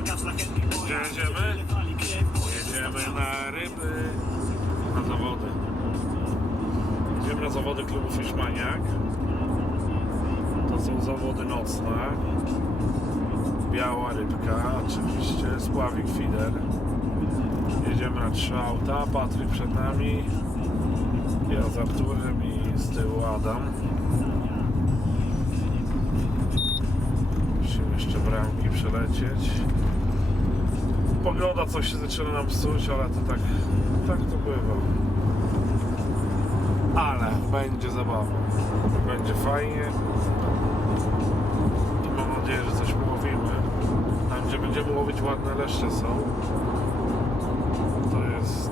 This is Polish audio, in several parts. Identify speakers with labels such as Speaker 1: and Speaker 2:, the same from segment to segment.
Speaker 1: Gdzie jedziemy? Jedziemy na ryby, na zawody. Jedziemy na zawody klubu Fiszmaniak. To są zawody nocne. Biała rybka, oczywiście, spławik feeder. Jedziemy na 3 auta, Patryk przed nami, ja z Arturem i z tyłu Adam. Musimy jeszcze bramki przelecieć. Pogoda coś się zaczyna nam psuć, ale to tak to bywa. Ale będzie zabawa. Będzie fajnie. I mam nadzieję, że coś połowimy. Tam gdzie będziemy łowić ładne leszcze są. To jest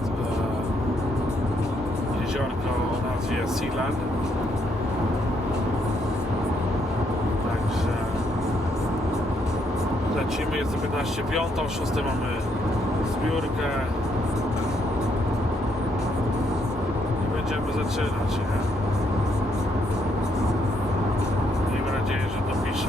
Speaker 1: jeziorko o nazwie Sealand. Także lecimy, jest 15:05, o 6 mamy zbiórkę i będziemy zaczynać, nie? Miejmy nadzieję, że dopiszę.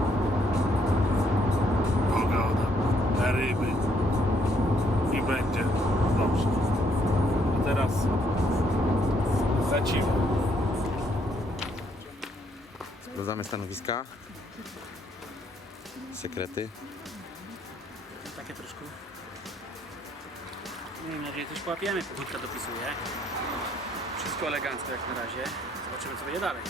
Speaker 1: Pogoda, te ryby i będzie dobrze. A teraz lecimy.
Speaker 2: Sprawdzamy stanowiska. Sekrety.
Speaker 3: Takie troszkę. Miejmy nadzieję, coś połapiemy, pogódka dopisuje. Wszystko elegancko jak na razie. Zobaczymy, co będzie dalej.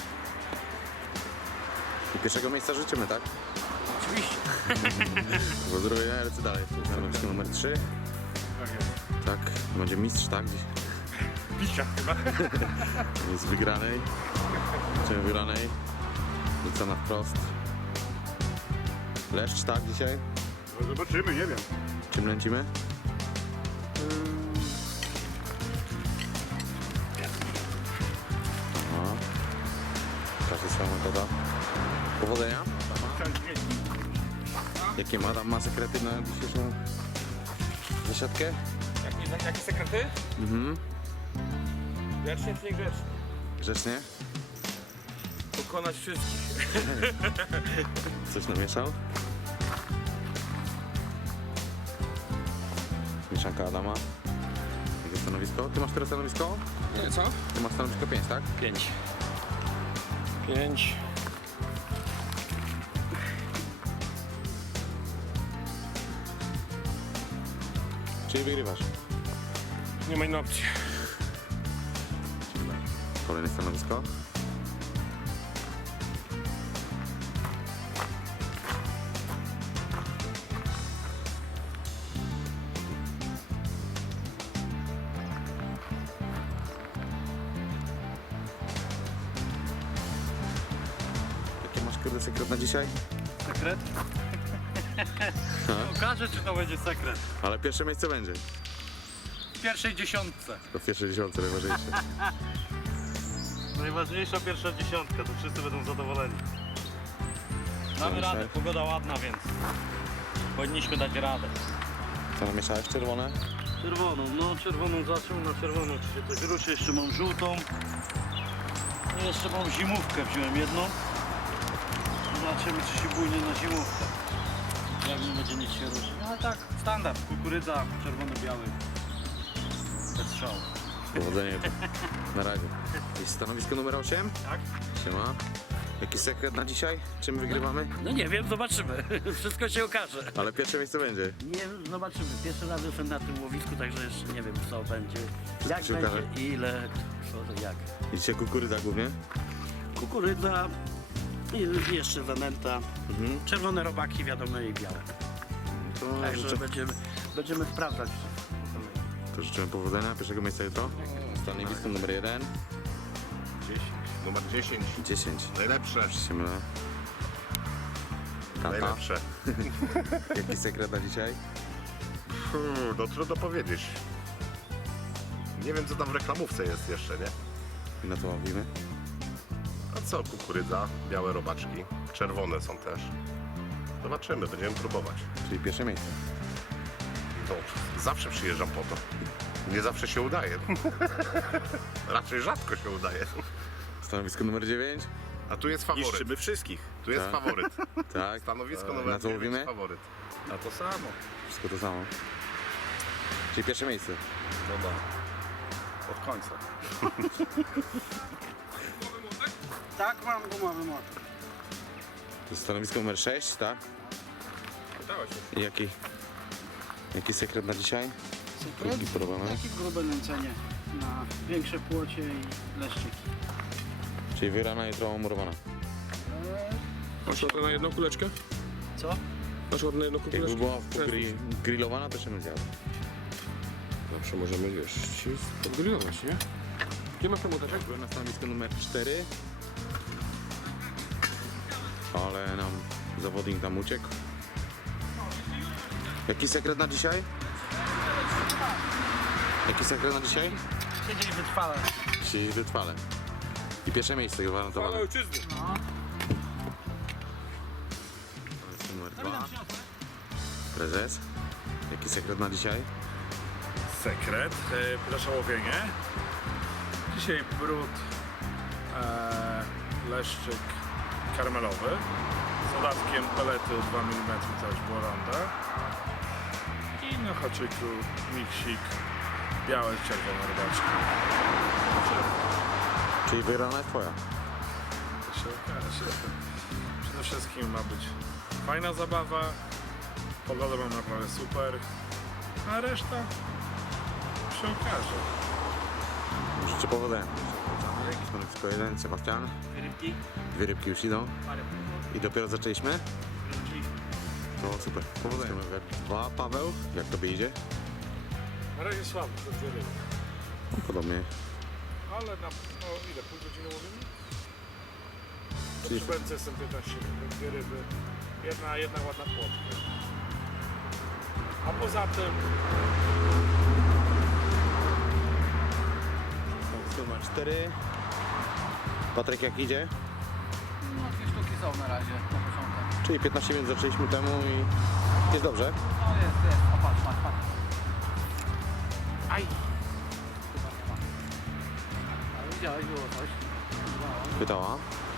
Speaker 2: I pierwszego miejsca życzymy, tak?
Speaker 3: Oczywiście.
Speaker 2: Pozdrowienia, lecę dalej. Stanowisko numer 3. Tak, będzie mistrz, tak?
Speaker 1: Picia chyba.
Speaker 2: Z wygranej. Czy wygranej. Rzuca na wprost. Leszcz, tak, dzisiaj?
Speaker 1: No zobaczymy, nie wiem.
Speaker 2: Czym lęcimy? No. Każdy swoja metoda. Powodzenia. Jakie ma sekrety na dzisiejszą zasiadkę?
Speaker 1: Jakie sekrety?
Speaker 2: Mhm.
Speaker 1: Grzecznie czy niegrzecznie?
Speaker 2: Grzecznie?
Speaker 1: Pokonać wszystkich.
Speaker 2: Coś namieszał? Mieszanka Adama. Jakie stanowisko? Ty masz teraz stanowisko?
Speaker 1: Nie, co?
Speaker 2: Ty masz stanowisko 5, tak?
Speaker 1: 5.
Speaker 2: Czyli wygrywasz?
Speaker 1: Nie ma innej opcji.
Speaker 2: Kolejne stanowisko. Jaki masz kurde sekret na dzisiaj?
Speaker 3: Sekret? Okaże, czy to będzie sekret.
Speaker 2: Ale pierwsze miejsce będzie.
Speaker 3: W pierwszej dziesiątce.
Speaker 2: To w pierwszej dziesiątce najważniejsze.
Speaker 1: Najważniejsza pierwsza dziesiątka, to wszyscy będą zadowoleni.
Speaker 3: Damy radę, pogoda ładna, więc powinniśmy dać radę.
Speaker 2: Co namieszałeś? Czerwone?
Speaker 3: Czerwoną zaczął, na czerwoną czy się coś ruszy, jeszcze mam żółtą. I jeszcze mam zimówkę, wziąłem jedną. Zobaczymy, czy się bujnie na zimówkę. Jak nie będzie nic się ruszyć. No ale tak, standard, kukurydza, czerwony-biały. Bez strzału.
Speaker 2: Powodzenia. Na razie. Jest stanowisko numer 8?
Speaker 3: Tak?
Speaker 2: Siema. Jaki sekret na dzisiaj? Czym wygrywamy?
Speaker 3: No nie wiem, zobaczymy. Wszystko się okaże.
Speaker 2: Ale pierwsze miejsce będzie.
Speaker 3: Nie wiem, zobaczymy. Pierwszy raz jestem na tym łowisku, także jeszcze nie wiem, co będzie. Jak
Speaker 2: się
Speaker 3: będzie,
Speaker 2: okaże.
Speaker 3: ile, co, jak.
Speaker 2: I dzisiaj kukurydza głównie?
Speaker 3: Kukurydza i jeszcze zanęta. Czerwone robaki, wiadomo, i białe.
Speaker 2: To,
Speaker 3: Także będziemy sprawdzać.
Speaker 2: to życzymy powodzenia. Pierwszego miejsca jutro. Stanowisko numer 1.
Speaker 4: 10. Numer 10.
Speaker 2: 10.
Speaker 4: Najlepsze.
Speaker 2: Się mylę. Tata.
Speaker 4: Najlepsze.
Speaker 2: Jaki sekret na dzisiaj?
Speaker 4: No trudno powiedzieć. Nie wiem co tam w reklamówce jest jeszcze, nie?
Speaker 2: I na to łowimy.
Speaker 4: A co? Kukurydza, białe robaczki. Czerwone są też. Zobaczymy, będziemy próbować.
Speaker 2: Czyli pierwsze miejsce.
Speaker 4: To zawsze przyjeżdżam po to. Nie zawsze się udaje. Raczej rzadko się udaje.
Speaker 2: Stanowisko numer 9.
Speaker 4: A tu jest faworyt.
Speaker 2: Niszczymy wszystkich.
Speaker 4: Tu jest
Speaker 2: Tak.
Speaker 4: faworyt.
Speaker 2: Tak.
Speaker 4: Stanowisko
Speaker 2: Na
Speaker 4: numer
Speaker 2: co
Speaker 4: 9
Speaker 2: mówimy?
Speaker 4: faworyt.
Speaker 1: Na to samo.
Speaker 2: Wszystko to samo. Czyli pierwsze miejsce.
Speaker 1: Dobra. Od końca.
Speaker 3: Tak, mam gumowy motor.
Speaker 2: To jest stanowisko numer 6, tak? I jaki sekret na dzisiaj? Krótki problem.
Speaker 3: Takie grube nęcenie na większe płocie i leszczyki.
Speaker 2: Czyli wyrana jutro murowana.
Speaker 5: Masz ochotę na jedną kuleczkę?
Speaker 3: Co?
Speaker 5: Masz ochotę na jedną kuleczkę?
Speaker 2: Jakby była grillowana, to się bym zjadł.
Speaker 5: Zawsze możemy, wiesz, się podgrillować, nie? Gdzie masz ten młoteczek?
Speaker 2: Byłem na stanowisku numer 4. Ale nam zawodnik tam uciekł. Jaki sekret na dzisiaj? Jaki sekret na dzisiaj?
Speaker 3: Siedzieć wytrwale.
Speaker 2: Czyli wytrwale. I pierwsze miejsce gwarantowane.
Speaker 5: ojczyzny!
Speaker 2: Numer 2. Prezes. Jaki sekret na dzisiaj?
Speaker 1: Sekret. Proszę łowienie. Dzisiaj brud, leszczyk karmelowy z dodatkiem pelety 2 mm też Boranda i na haczyku miksik białe z czerwoną rybaczką.
Speaker 2: Czyli wyrana jest twoja.
Speaker 1: To się okaże. Przede wszystkim ma być fajna zabawa, pogoda mam naprawdę super, a reszta się okaże.
Speaker 2: Życzę powodzenia. Stanowisko 1, Sebastian.
Speaker 3: Rybki?
Speaker 2: 2 rybki już idą.
Speaker 3: Parę
Speaker 2: I dopiero zaczęliśmy? To super. Powodzenia. Numer 2, Paweł. Jak tobie idzie?
Speaker 1: Na razie słabo, to dwie ryby.
Speaker 2: Podobnie.
Speaker 1: Ale na ile? Pół godziny łowimy?
Speaker 2: Czyli-
Speaker 1: Przy wędce jestem 15 minut, dwie ryby. Jedna ładna płotka. A poza tym
Speaker 2: Numer 4. Patryk, jak idzie?
Speaker 3: No, dwie sztuki są na razie, na początek.
Speaker 2: Czyli 15 minut zaczęliśmy temu i jest dobrze.
Speaker 3: No jest. O, patrz. Aj! Ale widziałeś, było coś.
Speaker 2: Pytała.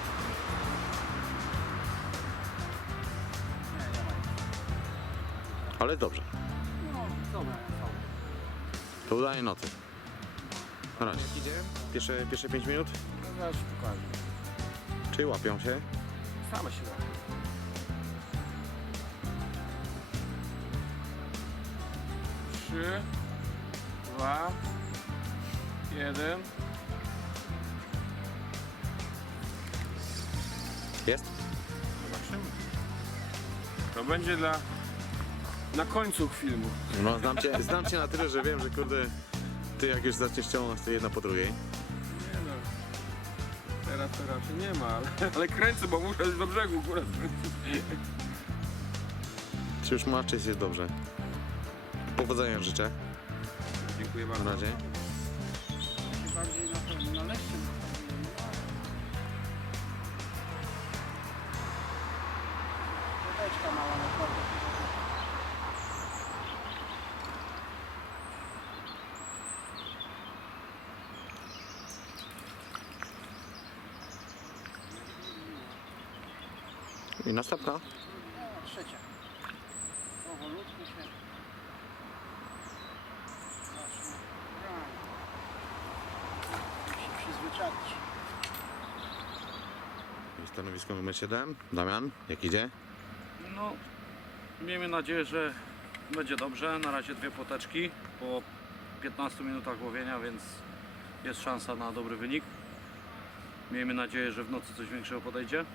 Speaker 3: Nie ma.
Speaker 2: Ale jest dobrze.
Speaker 3: No, dobra, są.
Speaker 2: To udanie nocy. Na razie. Jak idzie? Pierwsze 5 minut?
Speaker 3: No, zaraz ci pokażę.
Speaker 2: Czyli łapią się.
Speaker 3: Same się łapią.
Speaker 5: Trzy, 2, 1.
Speaker 2: Jest?
Speaker 5: Zobaczymy. To będzie na końcu filmu.
Speaker 2: No znam cię na tyle, że wiem, że kurde, ty jak już zaczniesz ciągnąć, to jedna po drugiej.
Speaker 5: Nie no. Teraz to raczej nie ma, ale kręcę, bo muszę do brzegu akurat.
Speaker 2: Czy już masz, czy jest dobrze? Powodzenia życzę.
Speaker 5: Dziękuję
Speaker 2: Na
Speaker 5: bardzo.
Speaker 2: razie.
Speaker 3: Bardziej na pewno na leszczym. Wódeczka mała na pewno.
Speaker 2: I następna.
Speaker 3: No, trzecia. Powolutku się zacznie grać. Musi się przyzwyczaić.
Speaker 2: I stanowisko numer 7. Damian, jak idzie?
Speaker 6: No, miejmy nadzieję, że będzie dobrze. Na razie dwie poteczki po 15 minutach łowienia, więc jest szansa na dobry wynik. Miejmy nadzieję, że w nocy coś większego podejdzie.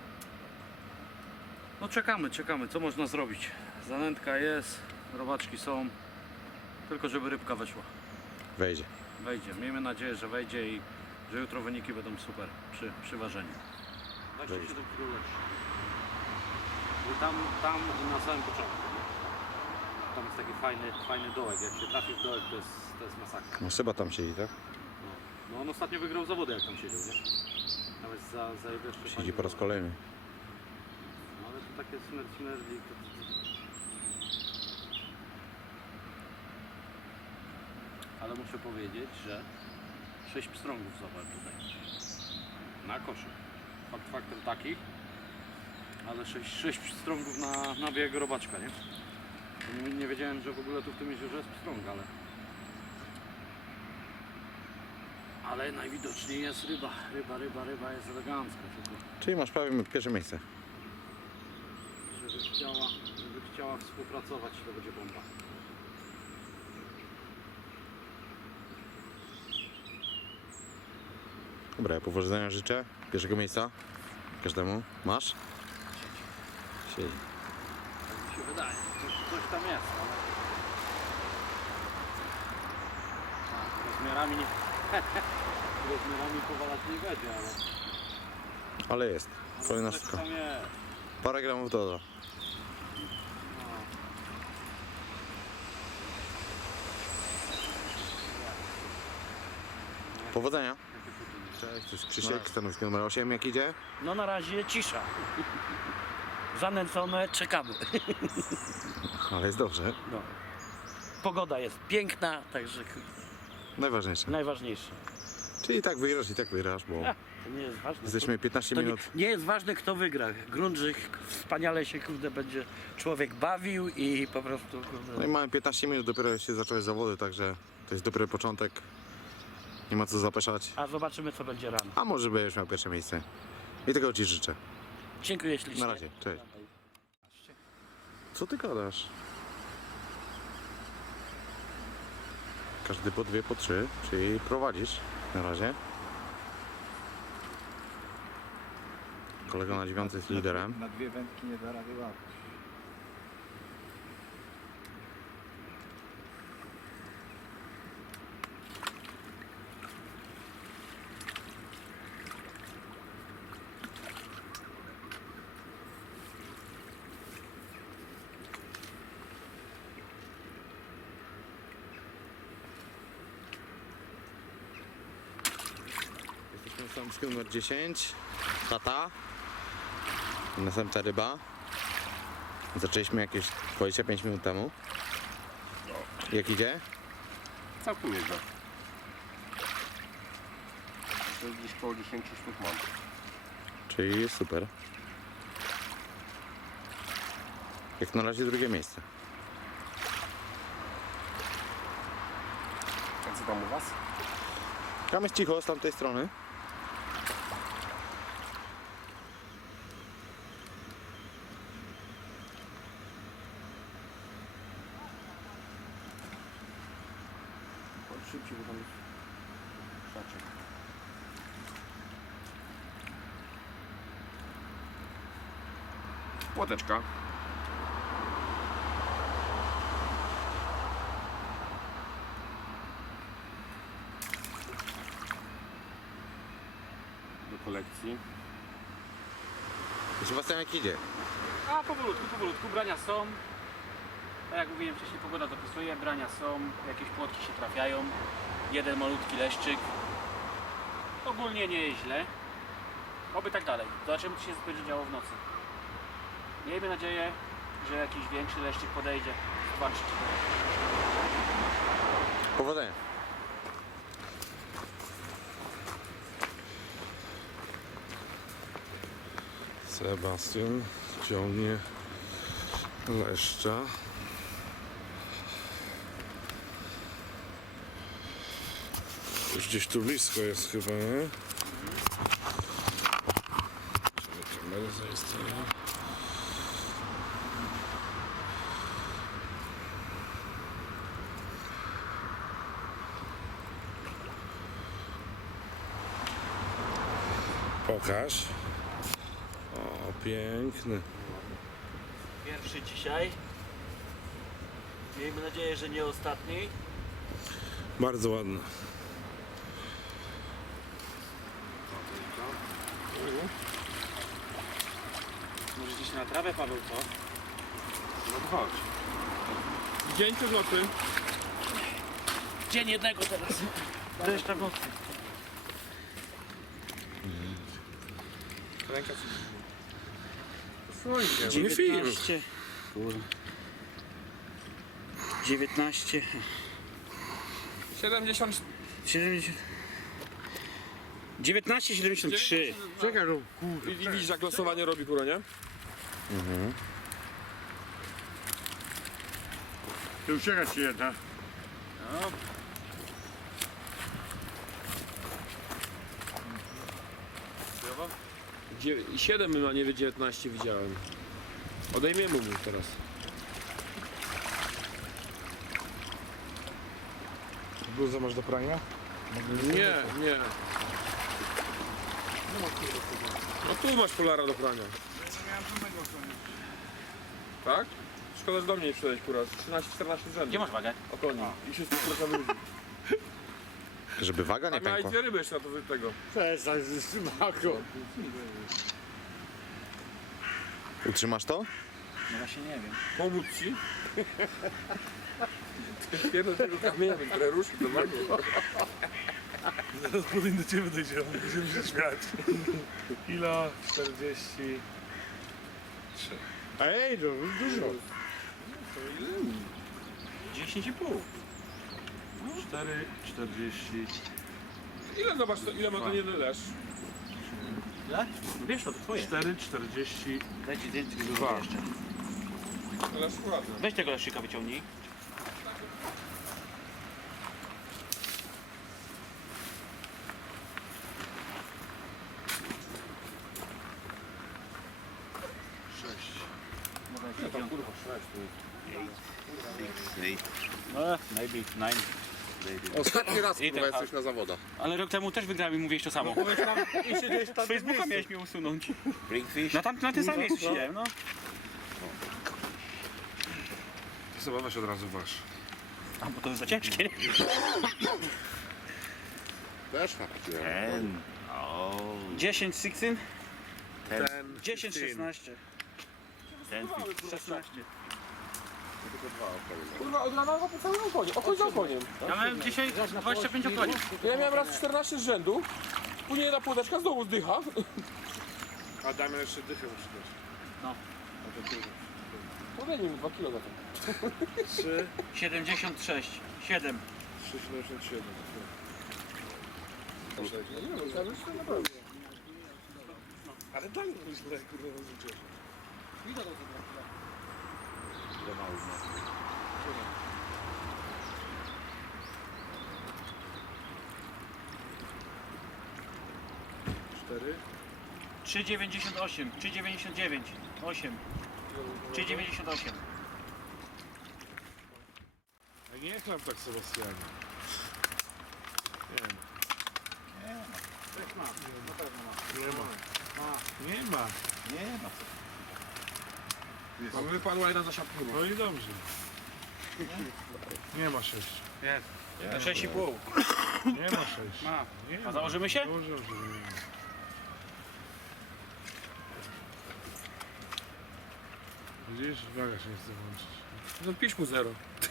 Speaker 6: No czekamy, co można zrobić. Zanętka jest, robaczki są, tylko żeby rybka weszła.
Speaker 2: Wejdzie.
Speaker 6: Wejdzie. Miejmy nadzieję, że wejdzie i że jutro wyniki będą super przy ważeniu. 27 kg lepszy. Tam na samym początku. Nie? Tam jest taki fajny dołek. Jak się trafi w dołek, to jest masakra.
Speaker 2: No Seba tam siedzi, tak?
Speaker 6: No on ostatnio wygrał zawody, jak tam siedział, nie? Tam jest za jeszcze
Speaker 2: Siedzi po raz kolejny.
Speaker 6: No ale to takie smerdzi. Ale muszę powiedzieć, że 6 pstrągów zobacz tutaj. Na koszu. faktem takich, ale 6 pstrągów na bieg robaczka, nie? Nie wiedziałem, że w ogóle tu w tym jeziorze jest pstrąg, ale najwidoczniej jest ryba. Ryba jest elegancka, tylko
Speaker 2: Czyli masz prawie pierwsze miejsce.
Speaker 6: żeby chciała współpracować, to będzie bomba.
Speaker 2: Dobra, ja powodzenia życzę. Pierwszego miejsca każdemu. Masz? Siedzi.
Speaker 6: Tak mi się wydaje, coś tam jest, ale... Rozmiarami nie... Rozmiarami powalać nie będzie,
Speaker 2: Ale jest. Kolejna
Speaker 6: coś
Speaker 2: sztuka.
Speaker 6: tam jest.
Speaker 2: Parę gramów doda. Powodzenia. Cześć, to jest Krzysiek, stanowisko numer 8. Jak idzie?
Speaker 3: No na razie cisza. Zanęcone, czekamy.
Speaker 2: Ale jest dobrze.
Speaker 3: No. Pogoda jest piękna, także
Speaker 2: Najważniejsze.
Speaker 3: najważniejsze.
Speaker 2: Czyli i tak wygrasz, bo
Speaker 3: To nie jest ważne.
Speaker 2: jesteśmy 15
Speaker 3: To
Speaker 2: minut.
Speaker 3: nie jest ważne, kto wygra. Grunt, że wspaniale się kurde będzie człowiek bawił i po prostu
Speaker 2: No
Speaker 3: kurde.
Speaker 2: i mamy 15 minut, dopiero się zaczęły zawody, także to jest dobry początek. Nie ma co zapeszać.
Speaker 3: A zobaczymy, co będzie rano.
Speaker 2: A może będziesz miał pierwsze miejsce. I tego Ci życzę.
Speaker 3: Dziękuję ślicznie.
Speaker 2: Na razie, cześć. Co ty gadasz? Każdy po 2, po 3, czyli prowadzisz na razie. Kolega na 9 jest liderem.
Speaker 7: Na 2 wędki nie da rady łapać.
Speaker 2: Jesteśmy na stanowisku numer 10. Tata. I następna ryba. Zaczęliśmy jakieś 25 minut temu. Jak idzie?
Speaker 4: Całkiem nieźle. To gdzieś koło 10 sztuk mam.
Speaker 2: Czyli jest super. Jak na razie drugie miejsce.
Speaker 4: A co tam u was?
Speaker 2: Tam jest cicho z tamtej strony.
Speaker 5: Szybciej, bo tam jest szaczek.
Speaker 4: Płoteczka. Do kolekcji.
Speaker 2: Sebastian, jak idzie?
Speaker 8: A powolutku, brania są. Tak jak mówiłem wcześniej, pogoda dopisuje, brania są, jakieś płotki się trafiają, jeden malutki leszczyk. Ogólnie nie jest źle. Oby tak dalej. Zobaczymy, co się będzie działo w nocy. Miejmy nadzieję, że jakiś większy leszczyk podejdzie. Zobaczcie.
Speaker 2: Powodzenia.
Speaker 1: Sebastian ciągnie leszcza. Już gdzieś tu blisko jest chyba, nie? Kamerę zainstaluję. Pokaż. O, piękny.
Speaker 3: Pierwszy dzisiaj. Miejmy nadzieję, że nie ostatni.
Speaker 1: Bardzo ładny.
Speaker 8: Może gdzieś na trawę, Paweł, co?
Speaker 5: No to chodź. Dzień czy w nocy?
Speaker 3: Dzień jednego teraz. Reszta w nocy.
Speaker 5: Ręka słońce.
Speaker 1: Nie film.
Speaker 3: 19. Kurde. 19.
Speaker 5: 70.
Speaker 3: 70.
Speaker 8: 19,73.
Speaker 5: Czekaj, no kurde. I widzisz, jak losowanie robi, kurwa, nie?
Speaker 3: To uciekać się jedna.
Speaker 8: No,
Speaker 5: 7 a nie 19 widziałem. Odejmiemy mu teraz.
Speaker 1: Bluzę masz do prania?
Speaker 5: Nie, nie. No tu masz polara do prania. Tak? Szkoda, że do mnie nie przydałeś, kurwa. 13-14 rzędów.
Speaker 8: gdzie masz wagę?
Speaker 5: O koni. I się trochę wróci.
Speaker 2: Żeby waga nie
Speaker 5: A miałeś
Speaker 2: pękła.
Speaker 5: 2 ryby jeszcze na to tego.
Speaker 3: Przestań ze smaku.
Speaker 2: Utrzymasz to?
Speaker 8: No właśnie nie wiem.
Speaker 5: Pomóc ci? Pierdol tego kamienia, które ruszy do wagi.
Speaker 1: Zaraz potem do ciebie dojdziemy, będziemy się śmiać. Kilo 43.
Speaker 3: Ej, no dużo.
Speaker 8: 10,5.
Speaker 1: 4,40.
Speaker 5: Ile zobacz, to, ile ma ten jeden leż?
Speaker 8: Ile? No wiesz, to twoje.
Speaker 1: 4,40.
Speaker 8: Daj ci zdjęcie
Speaker 1: Dwa.
Speaker 8: jeszcze.
Speaker 5: Leż ładny.
Speaker 8: Weź tego leszczyka wyciągnij.
Speaker 5: Ja tam kurwa 6 tu.
Speaker 8: Maybe 9.
Speaker 2: Ostatni raz
Speaker 8: I
Speaker 2: kurwa
Speaker 8: ten-
Speaker 2: jesteś na zawodach.
Speaker 8: Ale rok temu też wygrałem i mówiłeś to samo. Z Facebooka miałeś mnie usunąć. Na tym samym miejscu siedziałem, no.
Speaker 1: To sobie weź od razu waż.
Speaker 8: A bo to jest za ciężkie, nie?
Speaker 2: Też napiłem.
Speaker 8: 10 16?
Speaker 1: Ten
Speaker 8: 10 16. 16.
Speaker 5: Kurwa, od rana po całym okonie. Okoń za okoniem.
Speaker 8: Ja miałem dzisiaj 25 okoni.
Speaker 5: Ja miałem raz 14 z rzędu. Później jedna płoteczka znowu zdycha.
Speaker 1: A damy jeszcze dychę muszę dać.
Speaker 5: Podejmij mi 2 kilo za to.
Speaker 1: 3,
Speaker 8: 76. 7.
Speaker 1: 3,77. Ale daj mi źle, kurde, rozliczyłem. Cztery.
Speaker 8: 3,98. 3,99. 8. 3,98.
Speaker 1: Ja nie chlam tak Sebastianie. Nie wiem. Nie ma. Nie ma.
Speaker 5: Mamy wypadła jedna zasiadka.
Speaker 1: No i dobrze. Nie ma 6.
Speaker 8: 6,5.
Speaker 1: Nie ma 6.
Speaker 8: Ma.
Speaker 1: Nie
Speaker 8: A
Speaker 1: ma.
Speaker 8: założymy się?
Speaker 1: Założymy, że nie ma. Widzisz? Waga się nie chce włączyć.
Speaker 5: No pisz mu 0.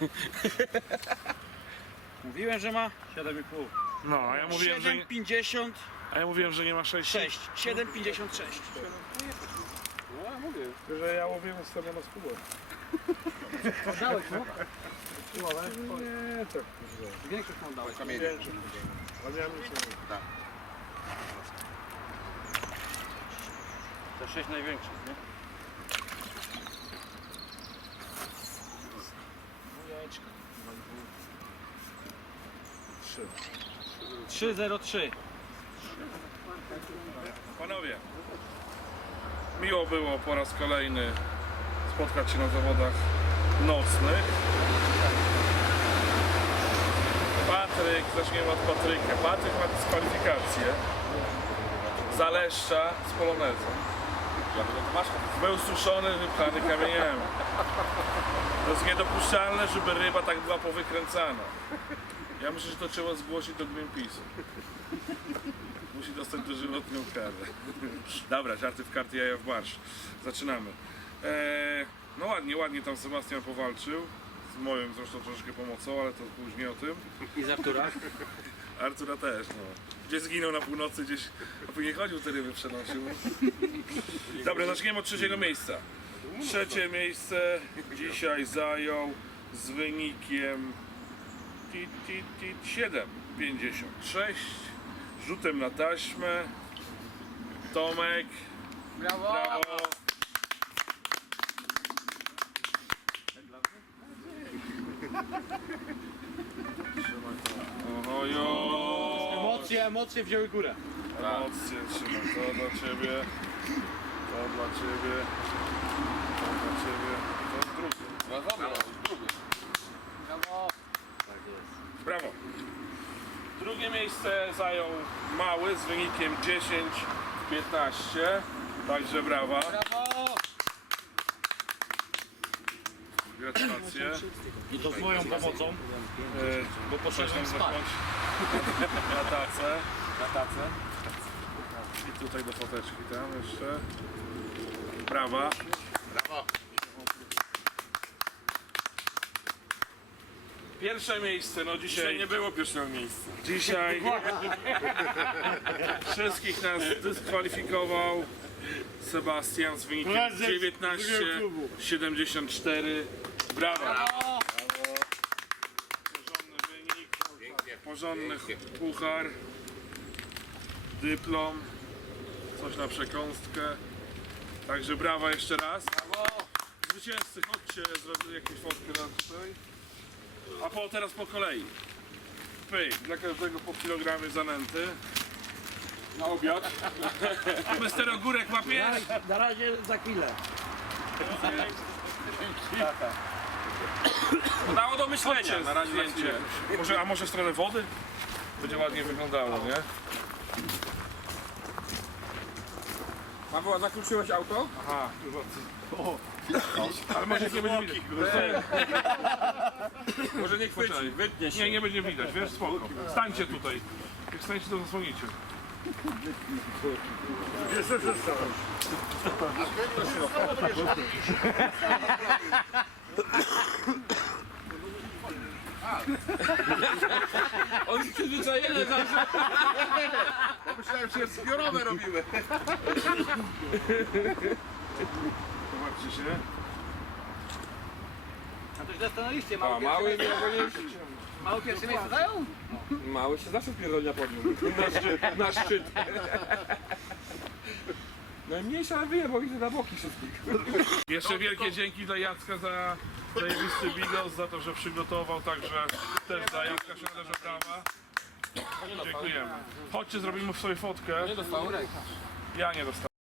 Speaker 8: Mówiłem, że ma 7,5.
Speaker 1: No, a ja mówiłem, że,
Speaker 8: 7,56.
Speaker 1: a ja mówiłem, że nie ma 6.
Speaker 8: 7,56.
Speaker 5: No ja mówię.
Speaker 1: Że ja łowiłem z tobą na spółę.
Speaker 8: Dałeś, no?
Speaker 1: Nie, tak kurde.
Speaker 8: Większość mam dałeś.
Speaker 1: Ale ja myślę,
Speaker 8: To 6 największych, nie? Jajeczka. 3,03.
Speaker 1: Panowie, miło było po raz kolejny spotkać się na zawodach nocnych. Patryk, zacznijmy od Patryka. Patryk ma dyskwalifikację za leszcza z polonezem. Był suszony, wypchany kamieniem. To jest niedopuszczalne, żeby ryba tak była powykręcana. Ja myślę, że to trzeba zgłosić do Greenpeace'u. Musi dostać dożywotnią karę. Dobra, żarty w karty, jaja w marsz. Zaczynamy. No ładnie tam Sebastian powalczył. Z moją zresztą troszeczkę pomocą, ale to później o tym.
Speaker 8: I z Artura?
Speaker 1: Artura też, no. Gdzieś zginął na północy, gdzieś a później chodził, te ryby przenosił. Dobra, zaczniemy od trzeciego miejsca. Trzecie miejsce dzisiaj zajął z wynikiem 7,56. Rzutem na taśmę. Tomek.
Speaker 8: Brawo!
Speaker 1: Brawo. Trzymaj to. Ohojo.
Speaker 3: Emocje wzięły górę.
Speaker 1: Emocje, trzymaj to dla ciebie. To dla ciebie. To dla ciebie. To jest drugi.
Speaker 5: No dobra, drugi.
Speaker 8: Brawo!
Speaker 1: Brawo. Drugie miejsce zajął Mały z wynikiem 10-15. Także brawa.
Speaker 8: Brawo!
Speaker 1: Gratulacje.
Speaker 3: I to z moją pomocą.
Speaker 1: Bo poszedłem spać. Na tacę.
Speaker 5: Na tacę.
Speaker 1: I tutaj do foteczki tam jeszcze. Brawa. Pierwsze miejsce, no
Speaker 5: Dzisiaj nie było pierwszego miejsca.
Speaker 1: Dzisiaj wszystkich nas dyskwalifikował Sebastian z wynikiem 19-74. Brawa! Porządny wynik, porządny puchar, dyplom, coś na przekąskę. Także brawa jeszcze raz. Zwycięzcy, chodźcie, zrobię jakieś fotki raz tutaj. A teraz po kolei. Pyk, dla każdego po kilogramie zanęty.
Speaker 5: Na obiad.
Speaker 1: Mr. Ogórek łapiesz?
Speaker 3: Na razie za chwilę.
Speaker 5: Dało do myślenia. Na razie
Speaker 1: zdjęcie. A może w stronę wody? Będzie ładnie wyglądało, nie?
Speaker 5: Paweł, zakluczyłeś auto?
Speaker 1: Aha, ale może nie będzie widać.
Speaker 5: Może nie chwyci,
Speaker 1: Poczekaj.
Speaker 5: wytnie się.
Speaker 1: Nie będzie widać, wiesz, spoko. Stańcie tutaj. Jak stańcie, to zasłonicie.
Speaker 5: On jest przyzwyczajony zawsze.
Speaker 4: Myślałem, że zbiorowe robimy.
Speaker 1: Zobaczcie się.
Speaker 8: A to źle stanęliście,
Speaker 5: A mały najwolniejszy.
Speaker 8: Mały pierwsze miejsce dają?
Speaker 5: Mały się zawsze pierdoli na podium. Na szczyt. Najmniejsza, ale wyje, bo widzę na boki wszystkich.
Speaker 1: Jeszcze wielkie dzięki dla Jacka za zajebisty bigos, za to, że przygotował, także też za Jacka się należy brawa. Dziękujemy. Chodźcie, zrobimy sobie fotkę.
Speaker 5: Nie dostał.
Speaker 1: Ja nie dostałem.